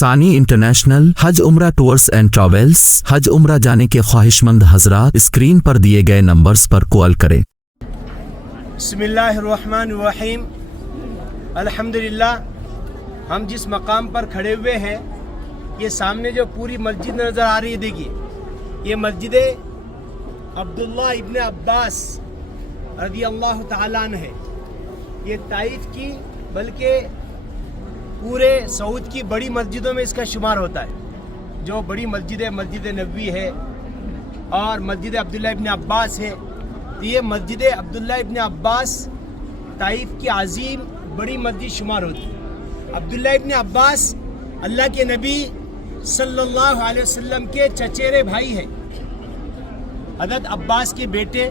ثانی انٹرنیشنل حج عمرہ tours and travels حج عمرہ جانے کے خواہشمند حضرات اسکرین پر دیے گئے نمبرز پر کال کریں۔ بسم اللہ الرحمن الرحیم۔ الحمدللہ، ہم جس مقام پر کھڑے ہوئے ہیں، یہ سامنے جو پوری مسجد نظر آ رہی ہے، دیکھیے یہ مسجد عبداللہ ابن عباس رضی اللہ تعالیٰ عنہ ہے۔ یہ طائف کی بلکہ پورے سعود کی بڑی مسجدوں میں اس کا شمار ہوتا ہے۔ جو بڑی مسجد ہے، مسجد نبوی ہے اور مسجد عبداللہ ابن عباس ہے، تو یہ مسجد عبداللہ ابن عباس طائف کی عظیم بڑی مسجد شمار ہوتی ہے۔ عبداللہ ابن عباس اللہ کے نبی صلی اللہ علیہ وسلم کے چچیرے بھائی ہیں۔ حضرت عباس کے بیٹے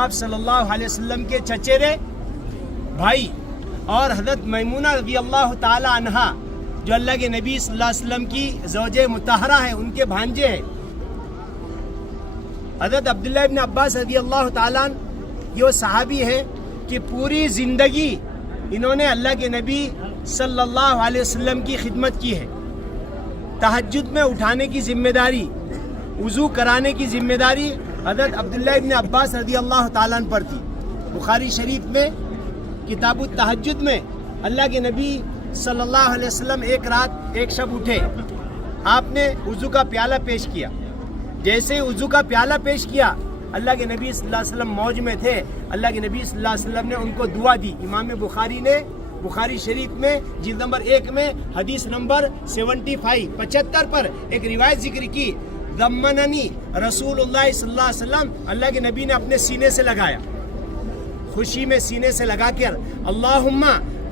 آپ صلی اللہ علیہ وسلم کے چچیرے بھائی، اور حضرت میمونہ رضی اللہ تعالی عنہا جو اللہ کے نبی صلی اللہ علیہ وسلم کی زوجہ مطہرہ ہے، ان کے بھانجے ہیں۔ حضرت عبداللہ ابن عباس رضی اللہ تعالیٰ عنہ یہ وہ صحابی ہے کہ پوری زندگی انہوں نے اللہ کے نبی صلی اللہ علیہ وسلم کی خدمت کی ہے۔ تہجد میں اٹھانے کی ذمہ داری، وضو کرانے کی ذمہ داری حضرت عبداللہ ابن عباس رضی اللہ تعالیٰ عنہ پر تھی۔ بخاری شریف میں کتاب التہجد میں اللہ کے نبی صلی اللہ علیہ وسلم ایک رات ایک شب اٹھے، آپ نے وضو کا پیالہ پیش کیا۔ جیسے ہی وضو کا پیالہ پیش کیا، اللہ کے نبی صلی اللہ علیہ وسلم موج میں تھے، اللہ کے نبی صلی اللہ علیہ وسلم نے ان کو دعا دی۔ امام بخاری نے بخاری شریف میں جلد نمبر 1 میں حدیث نمبر 75 پر ایک روایت ذکر کی، ضمننی رسول اللہ صلی اللہ علیہ وسلم، اللہ کے نبی نے اپنے سینے سے لگایا، خوشی میں سینے سے لگا کر، اللہم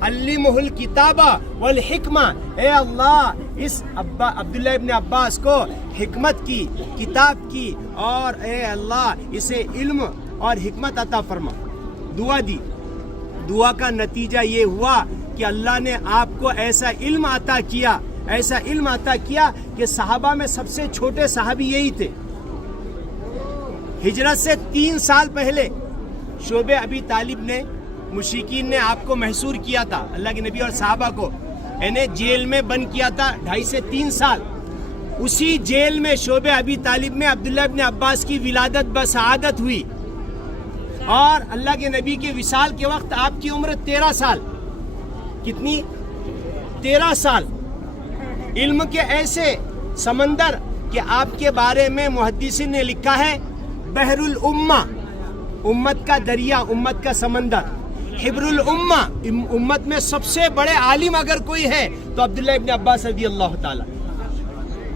علمہ الکتابہ والحکمہ، اے اللہ اس عبداللہ ابن عباس کو حکمت کی، کتاب کی، اور اے اللہ اسے علم اور حکمت عطا فرما۔ دعا دی۔ دعا کا نتیجہ یہ ہوا کہ اللہ نے آپ کو ایسا علم عطا کیا، ایسا علم عطا کیا کہ صحابہ میں سب سے چھوٹے صحابی یہی تھے۔ ہجرت سے 3 سال پہلے شعبہ ابی طالب نے، مشرکین نے آپ کو محصور کیا تھا، اللہ کے نبی اور صحابہ کو انہیں جیل میں بند کیا تھا 2.5 سے 3 سال۔ اسی جیل میں شعبہ ابی طالب میں عبداللہ ابن عباس کی ولادت بسعادت ہوئی، اور اللہ کے نبی کے وصال کے وقت آپ کی عمر 13 سال۔ کتنی؟ 13 سال۔ علم کے ایسے سمندر کہ آپ کے بارے میں محدثین نے لکھا ہے بحر الامہ، امت کا دریا، امت کا سمندر، حبر الامہ، امت میں سب سے بڑے عالم اگر کوئی ہے تو عبداللہ ابن عباس رضی اللہ تعالی۔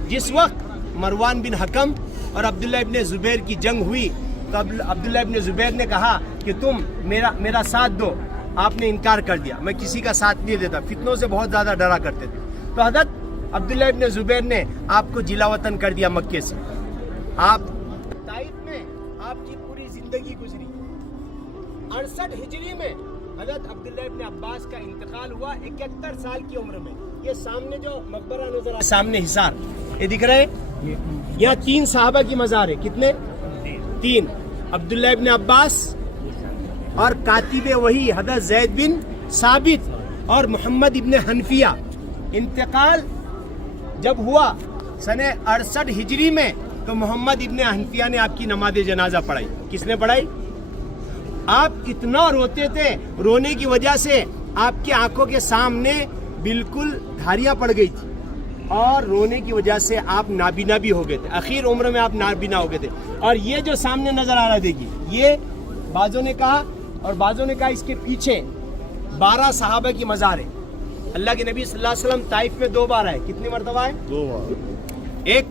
جس وقت مروان بن حکم اور عبداللہ ابن زبیر کی جنگ ہوئی تو عبداللہ ابن زبیر نے کہا کہ تم میرا ساتھ دو، آپ نے انکار کر دیا، میں کسی کا ساتھ نہیں دیتا، فتنوں سے بہت زیادہ ڈرا کرتے تھے۔ تو حضرت عبداللہ ابن زبیر نے آپ کو جلا وطن کر دیا مکے سے۔ آپ طائف میں آپ کی پوری زندگی گزری۔ 68 ہجری میں حضرت عبداللہ ابن عباس کا انتقال ہوا 71 سال کی عمر میں۔ یہ سامنے جو مقبرہ نظر آ رہا ہے، سامنے حصار، یہ دکھ رہا ہے، یہاں 3 صحابہ کی مزار ہے۔ کتنے؟ 3۔ عبداللہ ابن عباس اور کاتب وحی حضرت زید بن ثابت اور محمد ابن حنفیہ۔ انتقال جب ہوا سنہ 68 ہجری میں تو محمد ابن حنفیہ نے آپ کی نماز جنازہ پڑھائی۔ کس نے پڑھائی؟ آپ اتنا روتے تھے، رونے کی وجہ سے آپ کی آنکھوں کے سامنے بالکل دھاریاں پڑ گئی تھی، اور رونے کی وجہ سے آپ نابینا بھی ہو گئے تھے، اخیر عمر میں آپ نابینا ہو گئے تھے۔ اور یہ جو سامنے نظر آ رہا ہے، دیکھیے، یہ بعضوں نے کہا اور بعضوں نے کہا اس کے پیچھے 12 صحابہ کی مزار ہے۔ اللہ کے نبی صلی اللہ علیہ وسلم طائف میں 2 بار آئے۔ کتنی مرتبہ آئے؟ 2 بار۔ ایک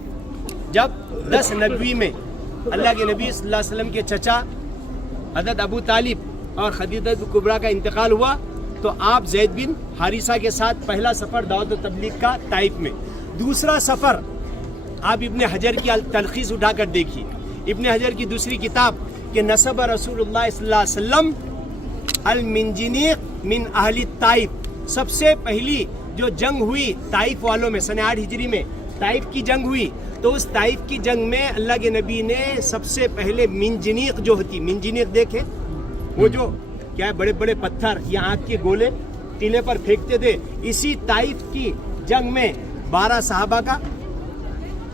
جب 10 نبوی میں اللہ کے نبی صلی اللہ علیہ وسلم کے چچا حضرت ابو طالب اور خدیجہ کبریٰ کا انتقال ہوا تو آپ زید بن حارثہ کے ساتھ پہلا سفر دعوت و تبلیغ کا طائف میں۔ دوسرا سفر آپ ابن حجر کی تلخیص اٹھا کر دیکھیے، ابن حجر کی دوسری کتاب کہ نسب رسول اللہ صلی اللہ علیہ وسلم المنجنیق من اہل طائف، سب سے پہلی جو جنگ ہوئی طائف والوں میں سنہ 8 ہجری میں طائف کی جنگ ہوئی، تو اس طائف کی جنگ میں اللہ کے نبی نے سب سے پہلے منجنیق جو ہوتی، منجنیق دیکھے وہ جو کیا ہے، بڑے بڑے پتھر یا آنکھ کے گولے ٹیلے پر پھینکتے تھے، اسی طائف کی جنگ میں 12 صحابہ کا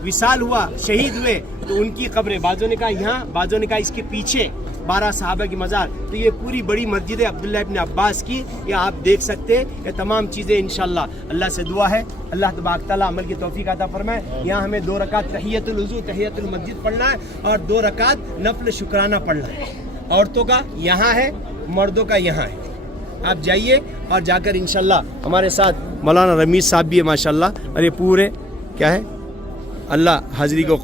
وصال ہوا، شہید ہوئے، تو ان کی قبریں بعضوں نے کہا یہاں، بعضوں نے کہا اس کے پیچھے 12 صحابہ کی مزار. تو یہ پوری بڑی مسجد ہے عبداللہ ابن عباس کی، یہ آپ دیکھ سکتے ہیں. یہ تمام چیزیں انشاءاللہ اللہ سے دعا ہے اللہ تبارک تعالیٰ عمل کی توفیق عطا فرمائے. یہاں ہمیں 2 رکعت تحیۃ الوضو تحیۃ المسجد پڑھنا ہے اور 2 رکعت نفل شکرانہ پڑھنا ہے. عورتوں کا یہاں ہے، مردوں کا یہاں ہے. آپ جائیے اور جا کر انشاءاللہ ہمارے ساتھ مولانا رمیز صاحب بھی ہے ماشاءاللہ، اور یہ پورے کیا ہے اللہ حاضری کو